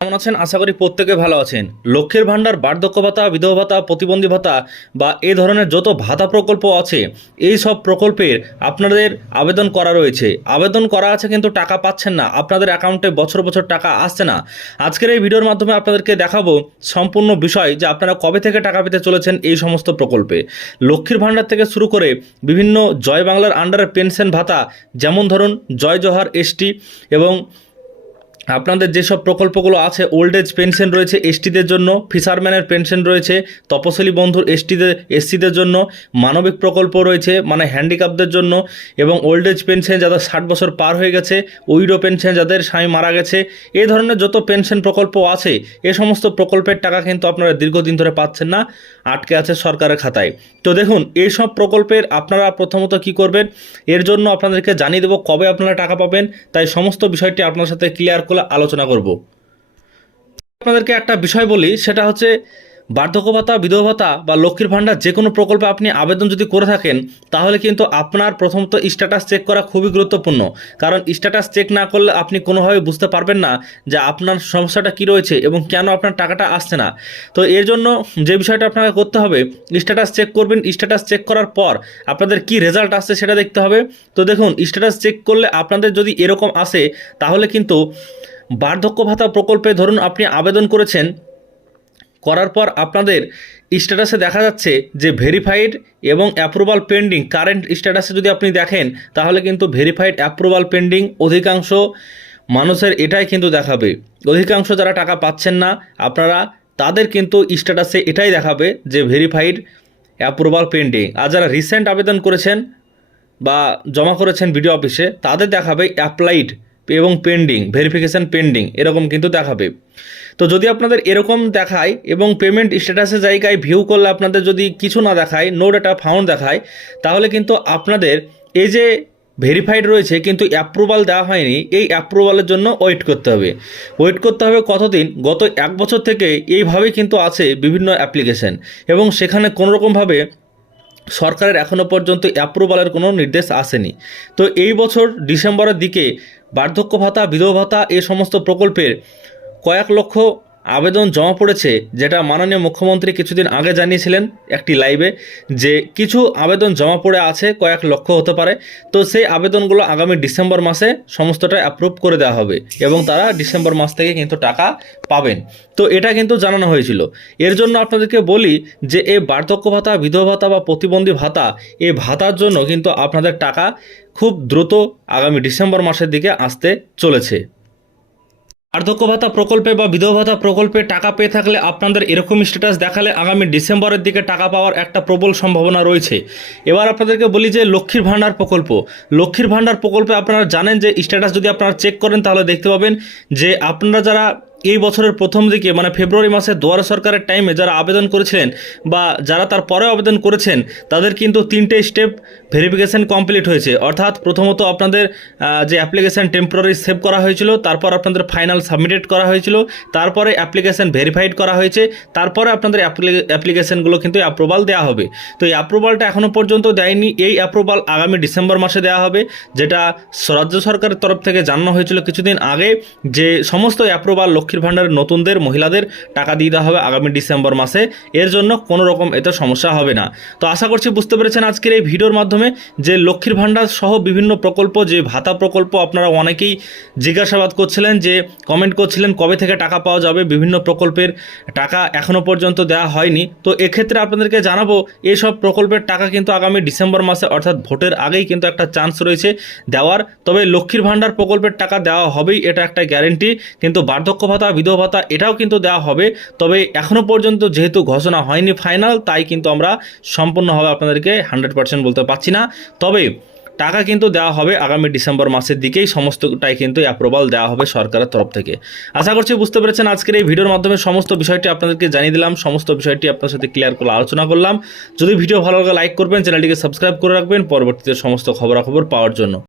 কেমন আছেন? আশা করি প্রত্যেকে ভালো আছেন। লক্ষ্যের ভাণ্ডার, বার্ধক্য ভাতা, বিধবা ভাতা, প্রতিবন্ধী ভাতা বা এ ধরনের যত ভাতা প্রকল্প আছে, এই সব প্রকল্পের আপনাদের আবেদন করা রয়েছে। আবেদন করা আছে কিন্তু টাকা পাচ্ছেন না। আপনাদের অ্যাকাউন্টে বছর বছর টাকা আসছে না। আজকের এই ভিডিওর মাধ্যমে আপনাদেরকে দেখাবো সম্পূর্ণ বিষয় যে আপনারা কবে থেকে টাকা পেতে চলেছেন এই সমস্ত প্রকল্পে। লক্ষ্মীর ভাণ্ডার থেকে শুরু করে বিভিন্ন জয় বাংলার আন্ডারে পেনশন ভাতা, যেমন ধরুন জয় জোহার এসটি এবং আপনাদের যেসব প্রকল্পগুলো আছে ওল্ড এজ পেনশন রয়েছে এসটিদের জন্য ফিশারম্যানের পেনশন রয়েছে, তপশিলি বন্ধুর এসটিদের এসসিদের জন্য, মানবিক প্রকল্প রয়েছে মানে হ্যান্ডিক্যাপদের জন্য, এবং ওল্ড এজ পেনশন যাদের ষাট বছর পার হয়ে গেছে উইডো পেনশন যাদের স্বামী মারা গেছে, এ ধরনের যত পেনশন প্রকল্প আছে, এ সমস্ত প্রকল্পের টাকা কিন্তু আপনারা দীর্ঘদিন ধরে পাচ্ছেন না, আটকে আছে সরকারের খাতায়। তো দেখুন এই সব প্রকল্পের আপনারা প্রথমত কি করবেন, এর জন্য আপনাদেরকে জানিয়ে দেবো কবে আপনারা টাকা পাবেন, তাই সমস্ত বিষয়টি আপনার সাথে ক্লিয়ার করে আলোচনা করব। আপনাদেরকে একটা বিষয় বলি, সেটা হচ্ছে বার্ধক্য ভাতা, বিধবা ভাতা বা লক্ষ্মীর ভাণ্ডার যে কোনো প্রকল্পে আপনি আবেদন যদি করে থাকেন, তাহলে কিন্তু আপনার প্রথমত স্ট্যাটাস চেক করা খুবই গুরুত্বপূর্ণ। কারণ স্ট্যাটাস চেক না করলে আপনি কোনোভাবে বুঝতে পারবেন না যে আপনার সমস্যাটা কী রয়েছে এবং কেন আপনার টাকাটা আসছে না। তো এর জন্য যে বিষয়টা আপনাকে করতে হবে স্ট্যাটাস চেক করবেন। স্ট্যাটাস চেক করার পর আপনাদের কি রেজাল্ট আসছে সেটা দেখতে হবে। তো দেখুন স্ট্যাটাস চেক করলে আপনাদের যদি এরকম আসে, তাহলে কিন্তু বার্ধক্য ভাতা প্রকল্পে ধরুন আপনি আবেদন করেছেন, করার পর আপনাদের স্ট্যাটাসে দেখা যাচ্ছে যে ভেরিফাইড এবং অ্যাপ্রুভাল পেন্ডিং কারেন্ট স্ট্যাটাসে যদি আপনি দেখেন, তাহলে কিন্তু ভেরিফাইড অ্যাপ্রুভাল পেন্ডিং অধিকাংশ মানুষের এটাই কিন্তু দেখাবে। অধিকাংশ যারা টাকা পাচ্ছেন না, আপনারা তাদের কিন্তু স্ট্যাটাসে এটাই দেখাবে যে ভেরিফাইড অ্যাপ্রুভাল পেন্ডিং আর যারা রিসেন্ট আবেদন করেছেন বা জমা করেছেন বিডিও অফিসে, তাদের দেখাবে অ্যাপ্লাইড এবং পেন্ডিং ভেরিফিকেশান পেন্ডিং এরকম কিন্তু দেখাবে। তো যদি আপনাদের এরকম দেখায় এবং পেমেন্ট স্ট্যাটাসের জায়গায় ভিউ করলে আপনাদের যদি কিছু না দেখায় নো ডাটা ফাউন্ড দেখায়, তাহলে কিন্তু আপনাদের এই যে ভেরিফাইড রয়েছে কিন্তু অ্যাপ্রুভাল দেওয়া হয়নি, এই অ্যাপ্রুভালের জন্য ওয়েট করতে হবে। ওয়েট করতে হবে কতদিন? গত এক বছর থেকে এইভাবেই কিন্তু আছে বিভিন্ন অ্যাপ্লিকেশন এবং সেখানে কোনোরকমভাবে সরকারের এখনও পর্যন্ত অ্যাপ্রুভালের কোনো নির্দেশ আসেনি। তো এই বছর ডিসেম্বরের দিকে বার্ধক্য ভাতা বিধবা ভাতা এ সমস্ত প্রকল্পের কয়েক লক্ষ আবেদন জমা পড়েছে, যেটা মাননীয় মুখ্যমন্ত্রী কিছুদিন আগে জানিয়েছিলেন একটি লাইভে যে কিছু আবেদন জমা পড়ে আছে, কয়েক লক্ষ হতে পারে। তো সেই আবেদনগুলো আগামী ডিসেম্বর মাসে সমস্তটা অ্যাপ্রুভ করে দেওয়া হবে এবং তারা ডিসেম্বর মাস থেকে কিন্তু টাকা পাবেন। তো এটা কিন্তু জানানো হয়েছিল। এর জন্য আপনাদেরকে বলি যে এই বার্ধক্য ভাতা, বিধবা ভাতা বা প্রতিবন্ধী ভাতা এই ভাতার জন্য কিন্তু আপনাদের টাকা খুব দ্রুত আগামী ডিসেম্বর মাসের দিকে আসতে চলেছে। বার্ধক্য ভাতা প্রকল্পে বা বিধবা ভাতা প্রকল্পে টাকা পেয়ে থাকলে আপনাদের এরকম স্ট্যাটাস দেখালে আগামী ডিসেম্বরের দিকে টাকা পাওয়ার একটা প্রবল সম্ভাবনা রয়েছে। এবার আপনাদেরকে বলি যে লক্ষ্মীর ভাণ্ডার প্রকল্প। লক্ষ্মীর ভাণ্ডার প্রকল্পে আপনারা জানেন যে স্ট্যাটাস যদি আপনারা চেক করেন তাহলে দেখতে পাবেন যে আপনারা যারা এই বছরের প্রথম দিকে মানে ফেব্রুয়ারি মাসে দুয়ারে সরকারের টাইমে যারা আবেদন করেছিলেন বা যারা তার পরে আবেদন করেছেন, তাদের কিন্তু তিনটে স্টেপ ভেরিফিকেশন কমপ্লিট হয়েছে। অর্থাৎ প্রথমত আপনাদের যে অ্যাপ্লিকেশন টেম্পোরারি সেভ করা হয়েছিল, তারপর আপনাদের ফাইনাল সাবমিটেড করা হয়েছিল, তারপরে অ্যাপ্লিকেশন ভেরিফাইড করা হয়েছে, তারপরে আপনাদের অ্যাপ্লিকেশনগুলো কিন্তু অ্যাপ্রুভাল দেওয়া হবে। তো এই অ্যাপ্রুভালটা এখনও পর্যন্ত দেয়নি। এই অ্যাপ্রুভাল আগামী ডিসেম্বর মাসে দেওয়া হবে, যেটা রাজ্য সরকারের তরফ থেকে জানানো হয়েছিল কিছুদিন আগে, যে সমস্ত অ্যাপ্রুভাল লক্ষ্মীর ভাণ্ডারের নতুনদের মহিলাদের টাকা দিয়ে দেওয়া হবে আগামী ডিসেম্বর মাসে। এর জন্য কোনো রকম এতে সমস্যা হবে না। তো আশা করছি বুঝতে পেরেছেন আজকের এই ভিডিওর মাধ্যমে যে লক্ষ্মীর ভাণ্ডার সহ বিভিন্ন প্রকল্প, যে ভাতা প্রকল্প আপনারা অনেকেই জিজ্ঞাসাবাদ করছিলেন, যে কমেন্ট করছিলেন, কবে থেকে টাকা পাওয়া যাবে, বিভিন্ন প্রকল্পের টাকা এখনও পর্যন্ত দেওয়া হয়নি। তো এক্ষেত্রে আপনাদেরকে জানাব এইসব প্রকল্পের টাকা কিন্তু আগামী ডিসেম্বর মাসে অর্থাৎ ভোটের আগেই কিন্তু একটা চান্স রয়েছে দেওয়ার। তবে লক্ষ্মীর ভাণ্ডার প্রকল্পের টাকা দেওয়া হবেই, এটা একটা গ্যারেন্টি কিন্তু বার্ধক্য ভাতা বিধবা ভাতা এটাও কিন্তু দেওয়া হবে। তবে এখনও পর্যন্ত যেহেতু ঘোষণা হয়নি ফাইনাল তাই কিন্তু আমরা সম্পূর্ণভাবে আপনাদেরকে হান্ড্রেড পার্সেন্ট বলতে পারছি না। তবে টাকা কিন্তু দেওয়া হবে আগামী ডিসেম্বর মাসের দিকেই, সমস্তটাই কিন্তু অ্যাপ্রুভাল দেওয়া হবে সরকারের তরফ থেকে। আশা করছি বুঝতে পেরেছেন আজকের এই ভিডিওর মাধ্যমে সমস্ত বিষয়টি আপনাদেরকে জানিয়ে দিলাম, সমস্ত বিষয়টি আপনার সাথে ক্লিয়ার করে আলোচনা করলাম। যদি ভিডিও ভালো লাগে লাইক করবেন, চ্যানেলটিকে সাবস্ক্রাইব করে রাখবেন, পরবর্তীতে সমস্ত খবরাখবর পাওয়ার জন্য।